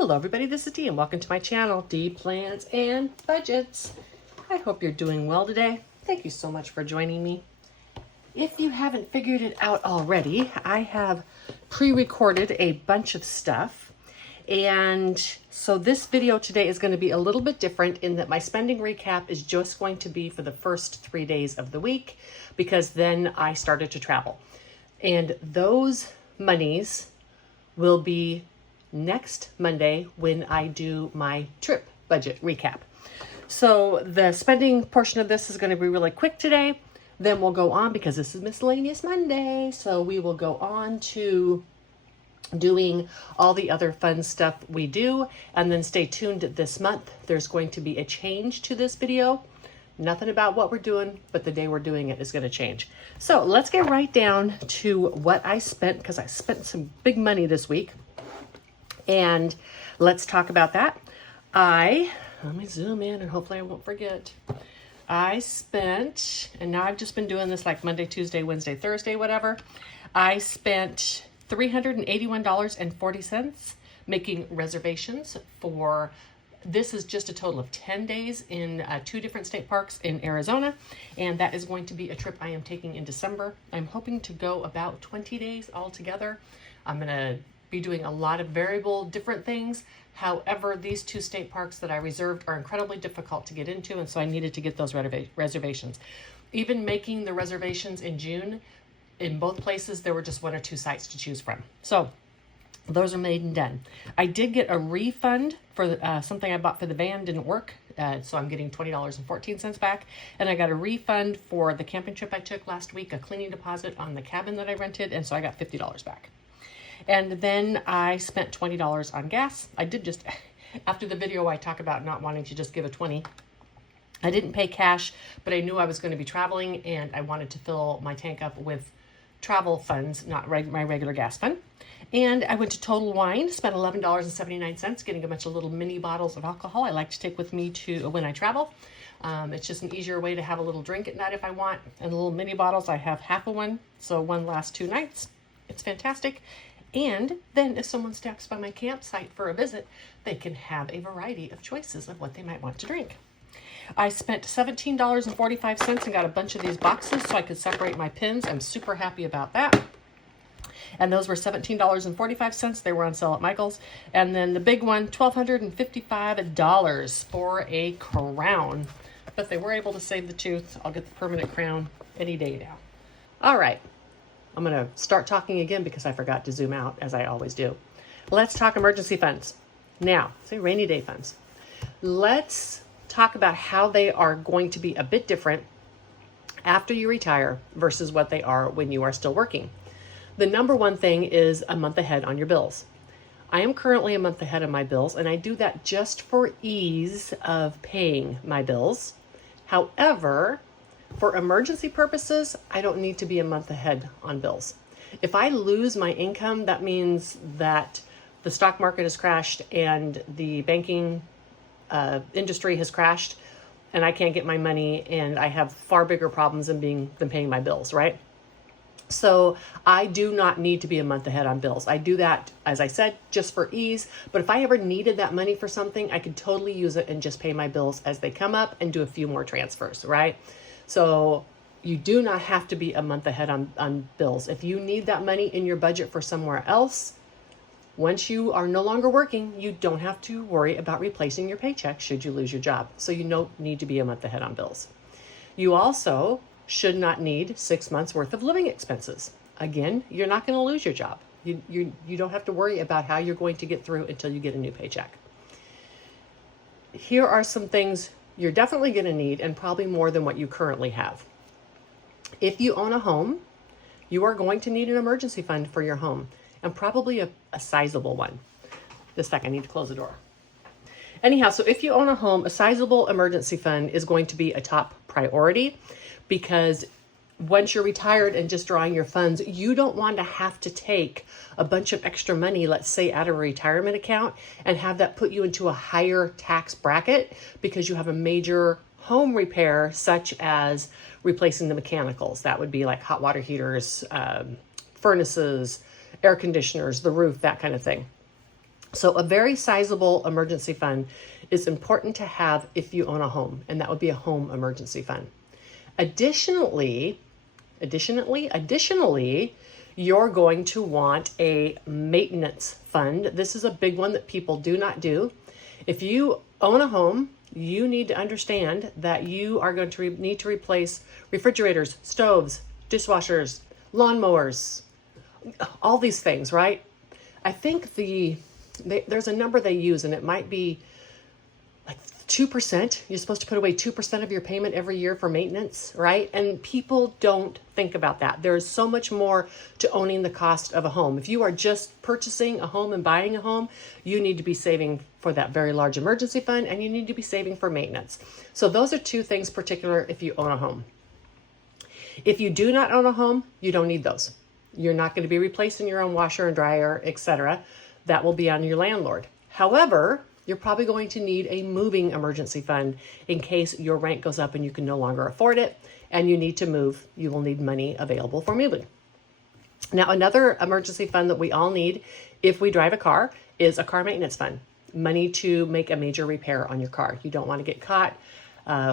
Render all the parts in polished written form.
Hello everybody, this is Dee and welcome to my channel, Dee Plans and Budgets. I hope you're doing well today. Thank you so much for joining me. If you haven't figured it out already, I have pre-recorded a bunch of stuff. And so this video today is going to be a little bit different in that my spending recap is just going to be for the first 3 days of the week, because then I started to travel. And those monies will be next Monday when I do my trip budget recap. So the spending portion of this is going to be really quick today. Then we'll go on, because this is Miscellaneous Monday, so we will go on to doing all the other fun stuff we do. And then stay tuned this month. There's going to be a change to this video. Nothing about what we're doing, but the day we're doing it is going to change. So let's get right down to what I spent, because I spent some big money this week. And let's talk about that. Let me zoom in and hopefully I won't forget. I spent, and now I've just been doing this like Monday, Tuesday, Wednesday, Thursday, whatever. I spent $381.40 making reservations for, this is just a total of 10 days in 2 different state parks in Arizona. And that is going to be a trip I am taking in December. I'm hoping to go about 20 days altogether. I'm going to be doing a lot of variable different things. However, these 2 state parks that I reserved are incredibly difficult to get into, and so I needed to get those reservations. Even making the reservations in June, in both places, there were just 1 or 2 sites to choose from. So those are made and done. I did get a refund for something I bought for the van, didn't work. So I'm getting $20.14 back. And I got a refund for the camping trip I took last week, a cleaning deposit on the cabin that I rented, and so I got $50 back. And then I spent $20 on gas. I did just, after the video I talk about not wanting to just give a 20, I didn't pay cash, but I knew I was going to be traveling and I wanted to fill my tank up with travel funds, not my regular gas fund. And I went to Total Wine, spent $11.79 getting a bunch of little mini bottles of alcohol I like to take with me to when I travel. It's just an easier way to have a little drink at night if I want. And the little mini bottles, I have half of one, so one lasts 2 nights. It's fantastic. And then if someone stops by my campsite for a visit, they can have a variety of choices of what they might want to drink. I spent $17.45 and got a bunch of these boxes so I could separate my pins. I'm super happy about that. And those were $17.45. They were on sale at Michael's. And then the big one, $1,255 for a crown. But they were able to save the tooth. I'll get the permanent crown any day now. All right. I'm going to start talking again because I forgot to zoom out, as I always do. Let's talk emergency funds. Now, say rainy day funds. Let's talk about how they are going to be a bit different after you retire versus what they are when you are still working. The number one thing is a month ahead on your bills. I am currently a month ahead of my bills, and I do that just for ease of paying my bills. However, for emergency purposes, I don't need to be a month ahead on bills. If I lose my income, that means that the stock market has crashed and the banking industry has crashed and I can't get my money and I have far bigger problems than paying my bills, right? So I do not need to be a month ahead on bills. I do that, as I said, just for ease. But if I ever needed that money for something, I could totally use it and just pay my bills as they come up and do a few more transfers, right? So you do not have to be a month ahead on bills. If you need that money in your budget for somewhere else, once you are no longer working, you don't have to worry about replacing your paycheck should you lose your job. So you don't need to be a month ahead on bills. You also should not need 6 months worth of living expenses. Again, you're not going to lose your job. You don't have to worry about how you're going to get through until you get a new paycheck. Here are some things you're definitely going to need, and probably more than what you currently have. If you own a home, you are going to need an emergency fund for your home, and probably a sizable one. Just a sec, I need to close the door. Anyhow, so if you own a home, a sizable emergency fund is going to be a top priority, because once you're retired and just drawing your funds, you don't want to have to take a bunch of extra money, let's say out of a retirement account, and have that put you into a higher tax bracket because you have a major home repair, such as replacing the mechanicals. That would be like hot water heaters, furnaces, air conditioners, the roof, that kind of thing. So a very sizable emergency fund is important to have if you own a home, and that would be a home emergency fund. Additionally, you're going to want a maintenance fund. This is a big one that people do not do. If you own a home, you need to understand that you are going to need to replace refrigerators, stoves, dishwashers, lawnmowers, all these things, right? I think there's a number they use, and it might be like 2%. You're supposed to put away 2% of your payment every year for maintenance, right? And people don't think about that. There is so much more to owning the cost of a home. If you are just purchasing a home and buying a home, you need to be saving for that very large emergency fund, and you need to be saving for maintenance. So those are two things particular if you own a home. If you do not own a home, you don't need those. You're not going to be replacing your own washer and dryer, etc. That will be on your landlord. However, you're probably going to need a moving emergency fund in case your rent goes up and you can no longer afford it and you need to move. You will need money available for moving. Now, another emergency fund that we all need if we drive a car is a car maintenance fund. Money to make a major repair on your car. You don't want to get caught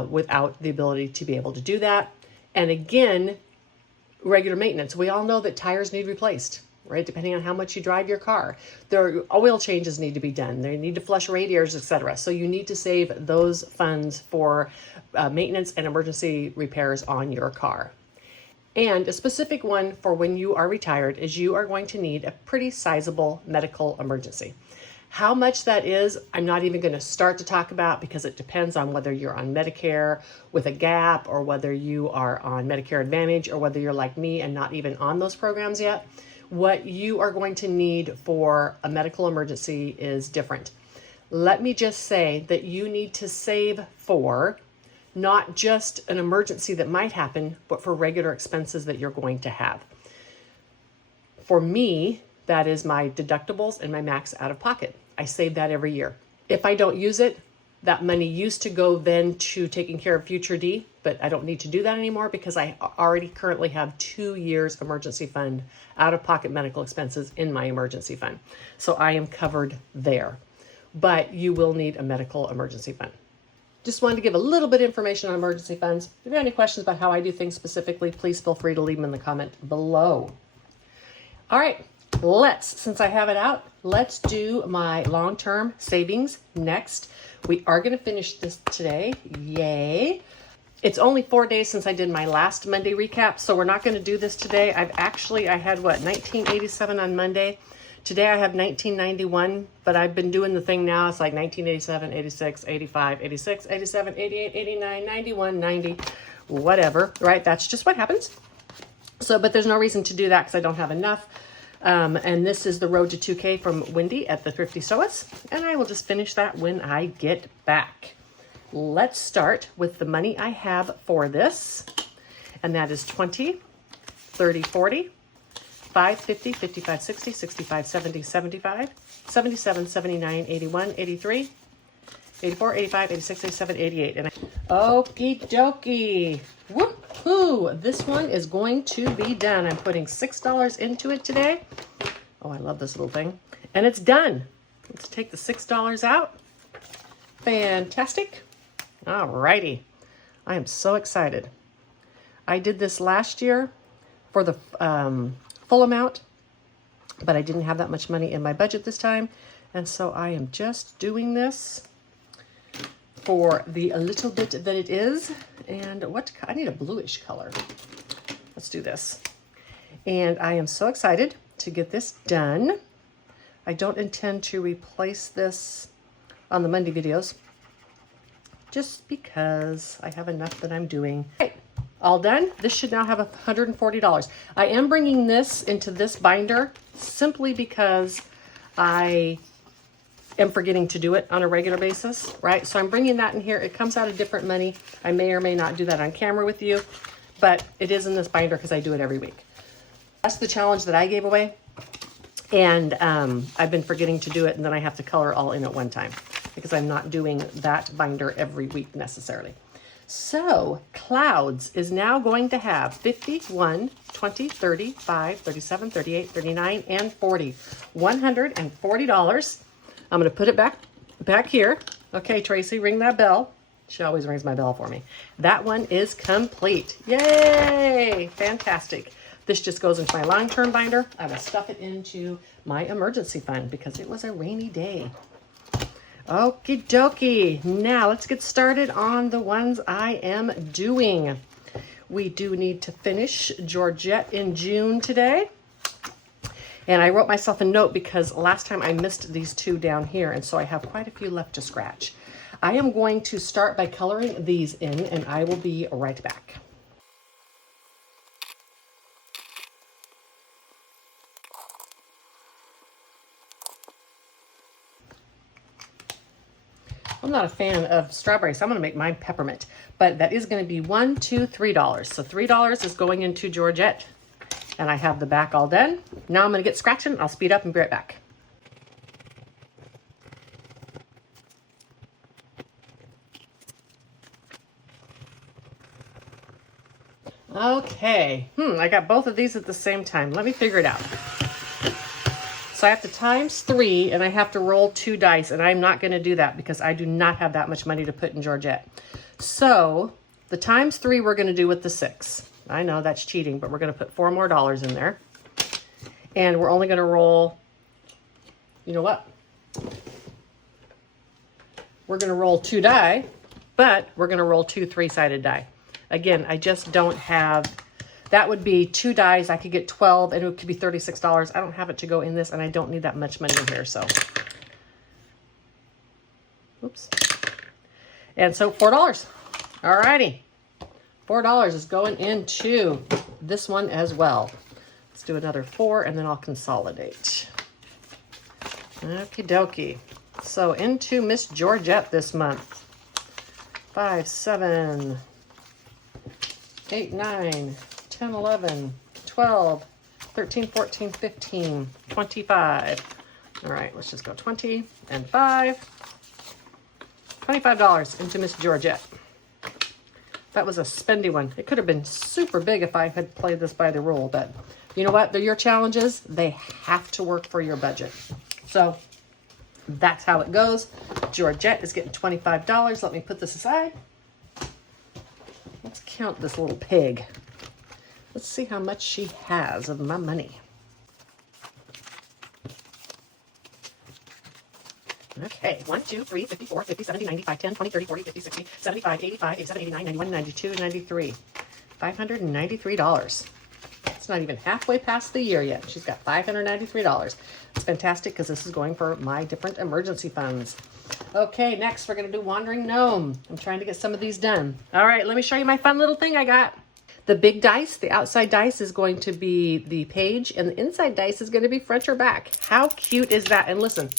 without the ability to be able to do that. And again, regular maintenance. We all know that tires need replaced, right? Depending on how much you drive your car. Their oil changes need to be done. They need to flush radiators, etc. So you need to save those funds for maintenance and emergency repairs on your car. And a specific one for when you are retired is you are going to need a pretty sizable medical emergency. How much that is, I'm not even going to start to talk about because it depends on whether you're on Medicare with a gap or whether you are on Medicare Advantage or whether you're like me and not even on those programs yet. What you are going to need for a medical emergency is different. Let me just say that you need to save for not just an emergency that might happen, but for regular expenses that you're going to have. For me, that is my deductibles and my max out of pocket. I save that every year. If I don't use it, that money used to go then to taking care of future D, but I don't need to do that anymore because I already currently have 2 years emergency fund out of pocket medical expenses in my emergency fund. So I am covered there, but you will need a medical emergency fund. Just wanted to give a little bit of information on emergency funds. If you have any questions about how I do things specifically, please feel free to leave them in the comment below. All right. Since I have it out, let's do my long-term savings next. We are going to finish this today. Yay. It's only 4 days since I did my last Monday recap, so we're not going to do this today. I had 1987 on Monday. Today I have 1991, but I've been doing the thing now. It's like 1987, 86, 85, 86, 87, 88, 89, 91, 90, whatever, right? That's just what happens. So, but there's no reason to do that because I don't have enough. And this is the Road to 2K from Wendy at the Thrifty Sewist, and I will just finish that when I get back. Let's start with the money I have for this, and that is 20, 30, 40, 5, 50, 55, 60, 65, 70, 75, 77, 79, 81, 83, 84, 85, 86, 87, 88. And okie dokie. Woohoo! This one is going to be done. I'm putting $6 into it today. Oh, I love this little thing. And it's done. Let's take the $6 out. Fantastic. All righty. I am so excited. I did this last year for the full amount, but I didn't have that much money in my budget this time. And so I am just doing this for the little bit that it is. And I need a bluish color. Let's do this. And I am so excited to get this done. I don't intend to replace this on the Monday videos just because I have enough that I'm doing. Okay, all done. This should now have $140. I am bringing this into this binder simply because I am forgetting to do it on a regular basis, right? So I'm bringing that in here. It comes out of different money. I may or may not do that on camera with you, but it is in this binder because I do it every week. That's the challenge that I gave away. And I've been forgetting to do it, and then I have to color all in at one time because I'm not doing that binder every week necessarily. So Clouds is now going to have 51, 20, 30, 5, 37, 38, 39, and 40. $140. I'm going to put it back here. Okay, Tracy, ring that bell. She always rings my bell for me. That one is complete. Yay! Fantastic. This just goes into my long-term binder. I will stuff it into my emergency fund because it was a rainy day. Okie dokie. Now let's get started on the ones I am doing. We do need to finish Georgette in June today. And I wrote myself a note because last time I missed these two down here, and so I have quite a few left to scratch. I am going to start by coloring these in, and I will be right back. I'm not a fan of strawberries, so I'm going to make mine peppermint, but that is going to be $1, $2, $3. So $3 is going into Georgette, and I have the back all done. Now I'm going to get scratching. I'll speed up and be right back. Okay, I got both of these at the same time. Let me figure it out. So I have to times 3 and I have to roll 2 dice, and I'm not going to do that because I do not have that much money to put in Georgette. So the times 3 we're going to do with the 6. I know that's cheating, but we're going to put $4 more in there. And we're only going to roll, you know what? We're going to roll 2 die, but we're going to roll 2 3-sided die. Again, I just don't have, that would be 2 dies. I could get 12 and it could be $36. I don't have it to go in this, and I don't need that much money in here, so. Oops. And so $4. All righty. $4 is going into this one as well. Let's do another 4 and then I'll consolidate. Okie dokie. So into Miss Georgette this month. 5, 7, 8, 9, 10, 11, 12, 13, 14, 15, 25. All right, let's just go 20 and 5. $25 into Miss Georgette. That was a spendy one. It could have been super big if I had played this by the rule, but you know what? They're your challenges. They have to work for your budget. So that's how it goes. Georgette is getting $25. Let me put this aside. Let's count this little pig. Let's see how much she has of my money. Okay, 1, 2, 3, 54, 50, 70, 95, 10, 20, 30, 40, 50, 60, 75, 85, 87, 89, 91, 92, 93. $593. It's not even halfway past the year yet. She's got $593. It's fantastic because this is going for my different emergency funds. Okay, next we're going to do Wandering Gnome. I'm trying to get some of these done. All right, let me show you my fun little thing I got. The big dice, the outside dice is going to be the page, and the inside dice is going to be front or back. How cute is that? And listen,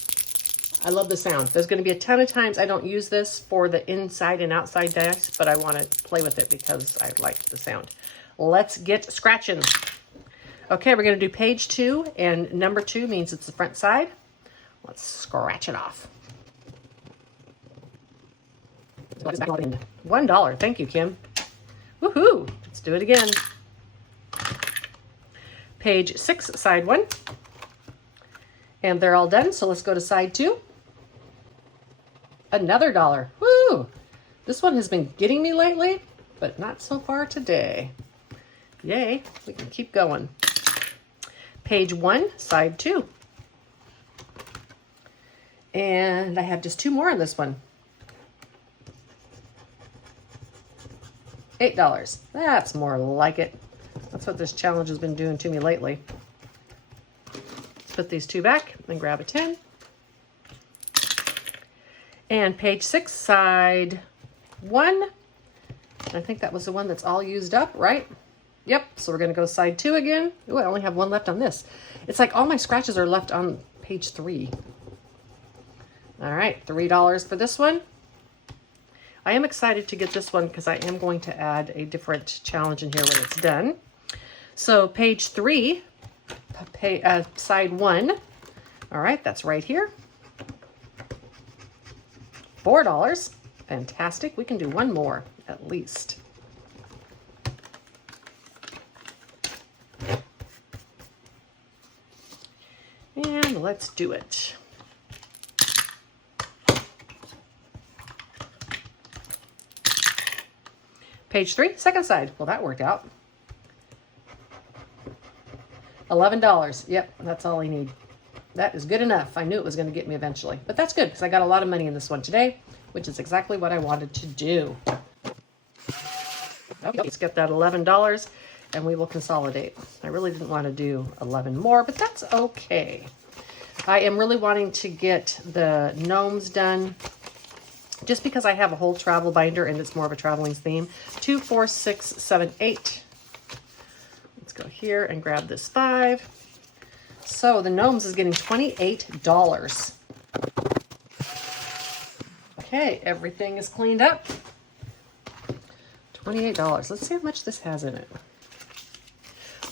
I love the sound. There's going to be a ton of times I don't use this for the inside and outside dice, but I want to play with it because I like the sound. Let's get scratching. Okay, we're going to do page 2, and number 2 means it's the front side. Let's scratch it off. $1. Thank you, Kim. Woohoo! Let's do it again. Page 6, side 1. And they're all done, so let's go to side 2. Another $1. Woo! This one has been getting me lately, but not so far today. Yay, we can keep going. Page 1, side 2. And I have just 2 more on this one. $8. That's more like it. That's what this challenge has been doing to me lately. Let's put these 2 back and grab a 10. And page 6, side 1. I think that was the one that's all used up, right? Yep, so we're going to go side 2 again. Ooh, I only have 1 left on this. It's like all my scratches are left on page 3. All right, $3 for this one. I am excited to get this one because I am going to add a different challenge in here when it's done. So page 3, side 1. All right, that's right here. $4. Fantastic. We can do 1 more at least. And let's do it. Page 3, second side. Well, that worked out. $11. Yep, that's all I need. That is good enough. I knew it was going to get me eventually. But that's good because I got a lot of money in this one today, which is exactly what I wanted to do. Okay, let's get that $11 and we will consolidate. I really didn't want to do 11 more, but that's okay. I am really wanting to get the gnomes done just because I have a whole travel binder and it's more of a traveling theme. 2, 4, 6, 7, 8. Let's go here and grab this 5. So the gnomes is getting $28. Okay, everything is cleaned up. $28. Let's see how much this has in it.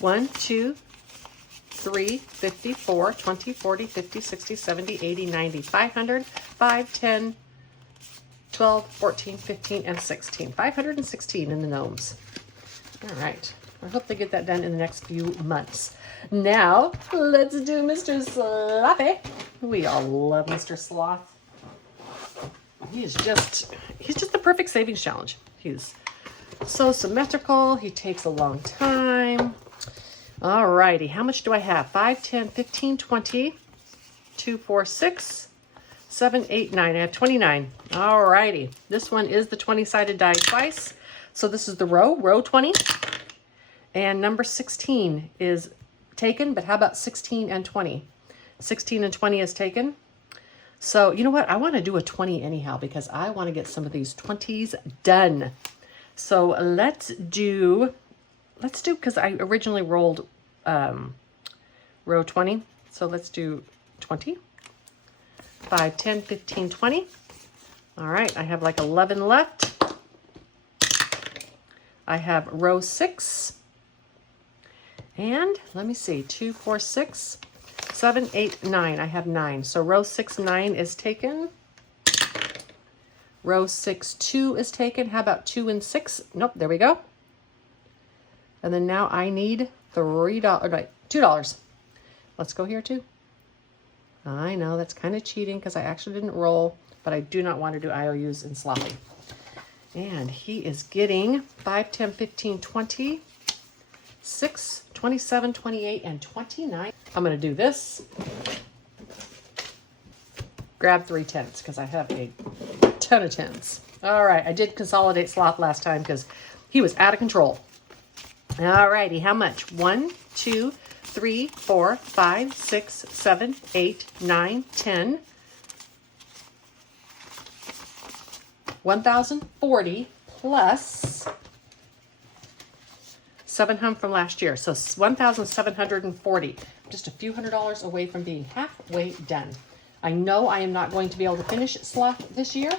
1, 2, 3, 50, 4, 20, 40, 50, 60, 70, 80, 90, 500, 5, 10, 12, 14, 15, and 16. 516 in the gnomes. All right. I hope they get that done in the next few months. Now, let's do Mr. Slothy. We all love Mr. Sloth. He's just the perfect savings challenge. He's so symmetrical. He takes a long time. All righty. How much do I have? 5, 10, 15, 20, 2, 4, 6, 7, 8, 9. I have 29. All righty. This one is the 20-sided die twice. So this is the row 20. And number 16 is taken, but how about 16 and 20? 16 and 20 is taken. So you know what? I want to do a 20 anyhow because I want to get some of these 20s done. So let's do, because I originally rolled row 20. So let's do 20. 5, 10, 15, 20. All right, I have like 11 left. I have row 6. And let me see, 2, 4, 6, 7, 8, 9. I have 9. So row 6, 9 is taken. Row 6, 2 is taken. How about 2 and 6? Nope, there we go. And then now I need $2. Let's go here too. I know that's kind of cheating because I actually didn't roll, but I do not want to do IOUs in sloppy. And he is getting 5, 10, 15, 20, 6, 27, 28, and 29. I'm going to do this. Grab 3 10s because I have a ton of 10s. All right, I did consolidate Sloth last time because he was out of control. All righty, how much? 1, 2, 3, 4, 5, 6, 7, 8, 9, 10. 1,040 plus 700 from last year. So 1,740. Just a few $100s away from being halfway done. I know I am not going to be able to finish Sloth this year,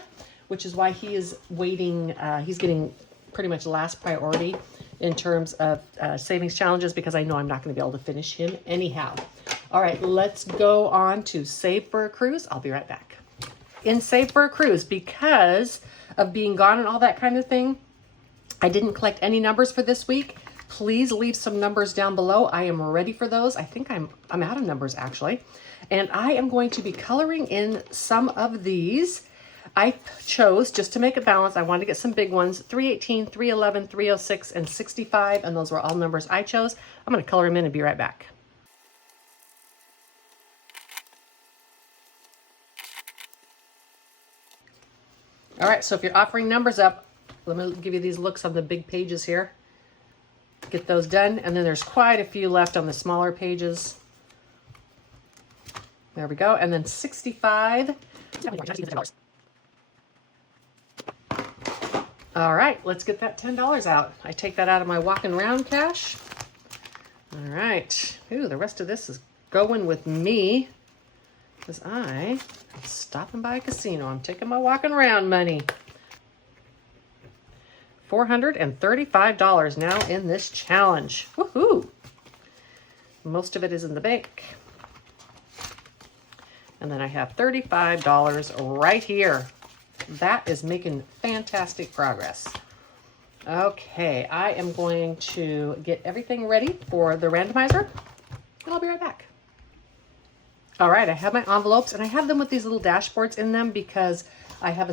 which is why he is waiting. He's getting pretty much last priority in terms of savings challenges because I know I'm not going to be able to finish him anyhow. All right, let's go on to Save for a Cruise. I'll be right back. In Save for a Cruise, because of being gone and all that kind of thing, I didn't collect any numbers for this week. Please leave some numbers down below. I am ready for those. I think I'm out of numbers actually. And I am going to be coloring in some of these. I chose, just to make it balanced, I wanted to get some big ones, 318, 311, 306, and 65, and those were all numbers I chose. I'm going to color them in and be right back. All right, so if you're offering numbers up, let me give you these looks on the big pages here. Get those done, and then there's quite a few left on the smaller pages. There we go, and then 65. All right, let's get that $10 out. I take that out of my walking around cash. All right. Ooh, the rest of this is going with me because I am stopping by a casino. I'm taking my walking around money. $435 now in this challenge. Woohoo! Most of it is in the bank. And then I have $35 right here. That is making fantastic progress. Okay, I am going to get everything ready for the randomizer, and I'll be right back. All right, I have my envelopes, and I have them with these little dashboards in them because I have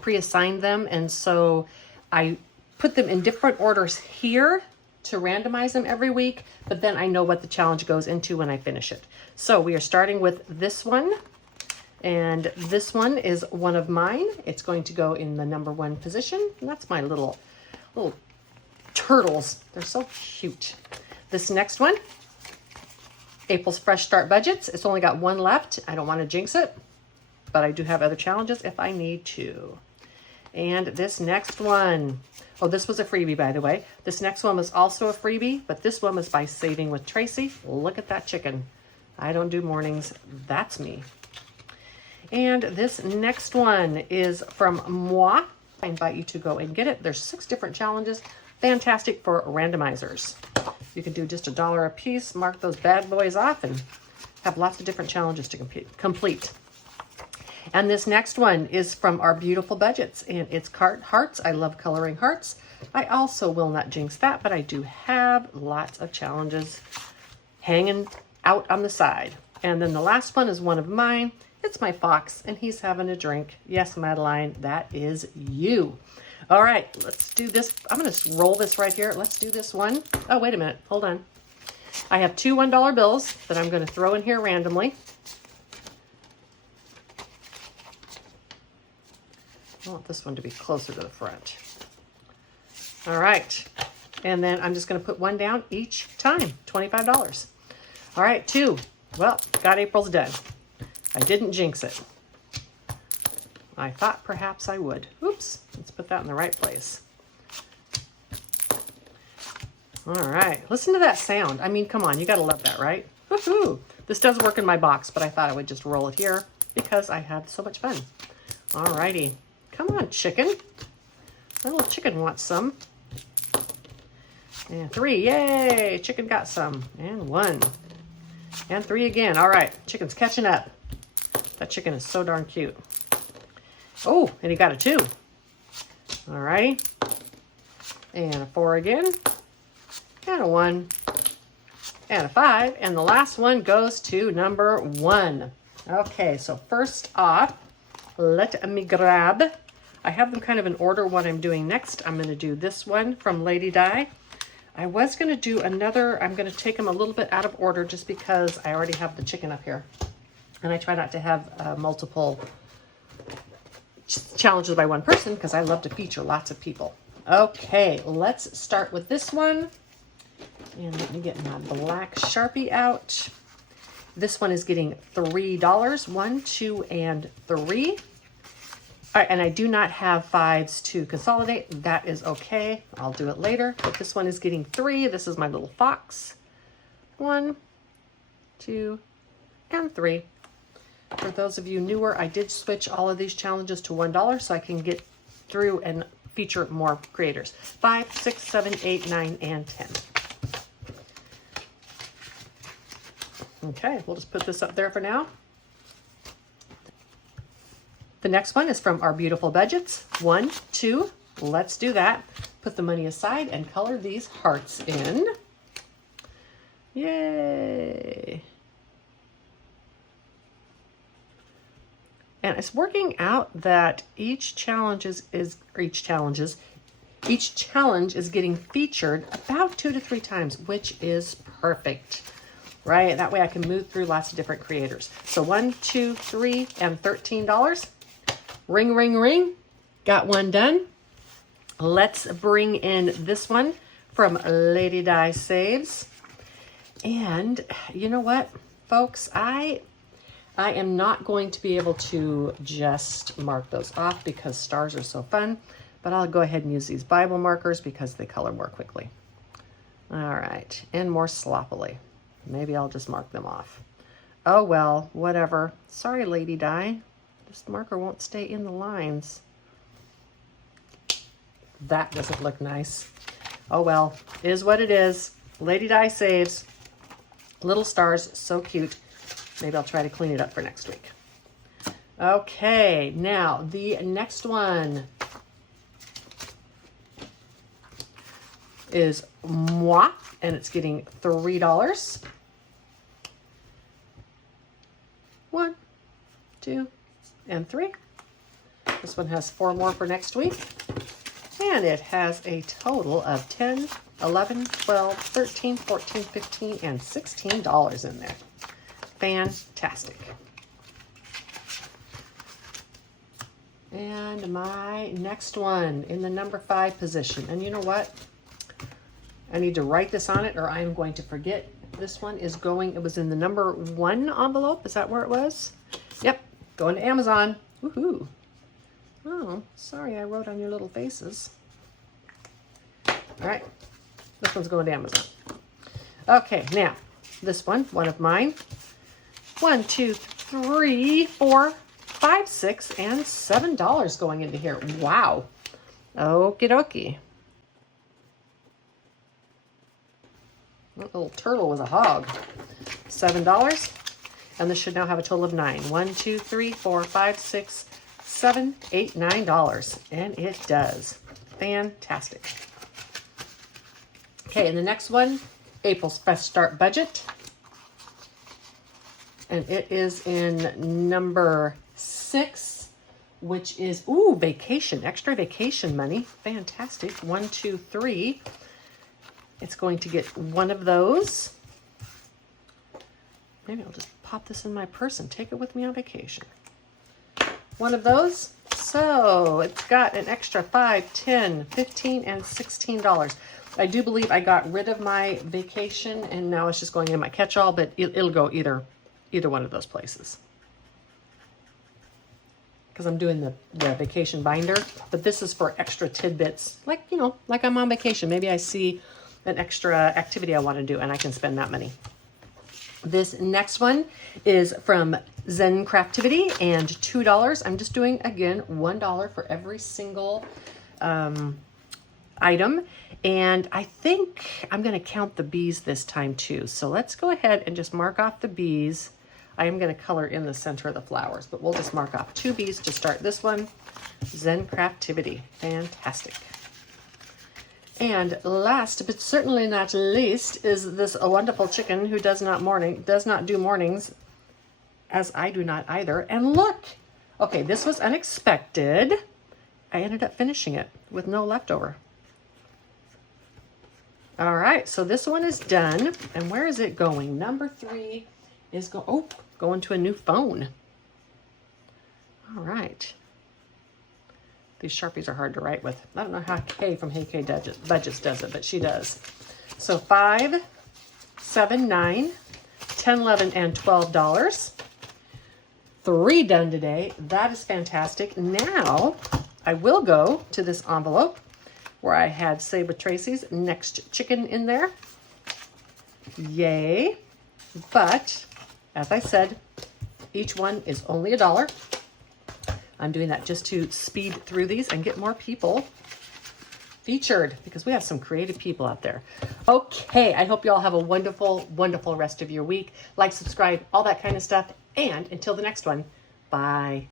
pre-assigned them, and so I put them in different orders here to randomize them every week, but then I know what the challenge goes into when I finish it. So we are starting with this one, and this one is one of mine. It's going to go in the number 1 position, and that's my little turtles. They're so cute. This next one, April's Fresh Start Budgets. It's only got 1 left. I don't want to jinx it, but I do have other challenges if I need to. And this next one, oh, this was a freebie, by the way. This next one was also a freebie, but this one was by Saving with Tracy. Look at that chicken. I don't do mornings. That's me. And this next one is from Moi. I invite you to go and get it. There's 6 different challenges. Fantastic for randomizers. You can do just $1 a piece, mark those bad boys off, and have lots of different challenges to complete. And this next one is from Our Beautiful Budgets, and it's hearts. I love coloring hearts. I also will not jinx that, but I do have lots of challenges hanging out on the side. And then the last one is one of mine. It's my fox, and he's having a drink. Yes, Madeline, that is you. All right, let's do this. I'm going to roll this right here. Let's do this one. Oh, wait a minute. Hold on. I have 2 $1 bills that I'm going to throw in here randomly. I want this one to be closer to the front. All right. And then I'm just going to put 1 down each time, $25. All right, 2. Well, got April's done. I didn't jinx it. I thought perhaps I would. Oops, let's put that in the right place. All right, listen to that sound. I mean, come on, you gotta love that, right? Woohoo! This does work in my box, but I thought I would just roll it here because I had so much fun. All righty, come on, chicken. My little chicken wants some. And 3, yay, chicken got some. And 1, and 3 again. All right, chicken's catching up. That chicken is so darn cute. Oh, and he got a 2. All right. And a 4 again. And a 1. And a 5. And the last one goes to number 1. Okay, so first off, let me grab. I have them kind of in order what I'm doing next. I'm going to do this one from Lady Di. I was going to do another. I'm going to take them a little bit out of order just because I already have the chicken up here. And I try not to have multiple challenges by one person because I love to feature lots of people. Okay, let's start with this one. And let me get my black Sharpie out. This one is getting $3. 1, 2, and 3. All right, and I do not have 5s to consolidate. That is okay. I'll do it later. But this one is getting 3. This is my little fox. 1, 2, and 3. For those of you newer, I did switch all of these challenges to $1 so I can get through and feature more creators. 5, 6, 7, 8, 9, and 10. Okay, we'll just put this up there for now. The next one is from Our Beautiful Budgets. 1, 2, let's do that. Put the money aside and color these hearts in. Yay! And it's working out that each challenge is getting featured about 2 to 3 times, which is perfect, right? That way I can move through lots of different creators. So 1, 2, 3, and $13. Ring, ring, ring. Got one done. Let's bring in this one from Lady Di Saves. And you know what, folks? I am not going to be able to just mark those off because stars are so fun, but I'll go ahead and use these Bible markers because they color more quickly. All right, and more sloppily. Maybe I'll just mark them off. Oh, well, whatever. Sorry, Lady Di. This marker won't stay in the lines. That doesn't look nice. Oh, well, it is what it is. Lady Di Saves. Little stars, so cute. Maybe I'll try to clean it up for next week. Okay, now the next one is Moi, and it's getting $3. 1, 2, and 3. This one has 4 more for next week. And it has a total of 10, 11, 12, 13, 14, 15, and $16 in there. Fantastic. And my next one in the number 5 position. And you know what? I need to write this on it or I'm going to forget. This one is going, it was in the number 1 envelope. Is that where it was? Yep, going to Amazon. Woohoo. Oh, sorry, I wrote on your little faces. All right, this one's going to Amazon. Okay, now, this one of mine. 1, 2, 3, 4, 5, 6, and $7 going into here. Wow. Okie dokie. That little turtle was a hog. $7. And this should now have a total of 9. 1, 2, 3, 4, 5, 6, 7, 8, $9. And it does. Fantastic. Okay, and the next one, April's Best Start Budget. And it is in number 6, which is, ooh, vacation, extra vacation money. Fantastic. 1, 2, 3. It's going to get one of those. Maybe I'll just pop this in my purse and take it with me on vacation. One of those. So it's got an extra 5, 10, 15, and $16. I do believe I got rid of my vacation and now it's just going in my catch-all, but it'll go either one of those places. Because I'm doing the vacation binder, but this is for extra tidbits. Like, you know, like I'm on vacation. Maybe I see an extra activity I want to do and I can spend that money. This next one is from Zen Craftivity and $2. I'm just doing, again, $1 for every single item. And I think I'm going to count the bees this time too. So let's go ahead and just mark off the bees. I am going to color in the center of the flowers, but we'll just mark off 2 bees to start this one. Zen Craftivity. Fantastic. And last, but certainly not least, is this wonderful chicken who does not do mornings, as I do not either. And look, okay, this was unexpected. I ended up finishing it with no leftover. All right, so this one is done. And where is it going? Number 3 is going to a new phone. All right. These Sharpies are hard to write with. I don't know how Kay from Hey Kay Budgets does it, but she does. So 5, 7, 9, 10, 11, and $12. 3 done today. That is fantastic. Now I will go to this envelope where I had Save with Tracy's Next Chicken in there. Yay. But as I said, each one is only $1. I'm doing that just to speed through these and get more people featured because we have some creative people out there. Okay, I hope you all have a wonderful, wonderful rest of your week. Like, subscribe, all that kind of stuff. And until the next one, bye.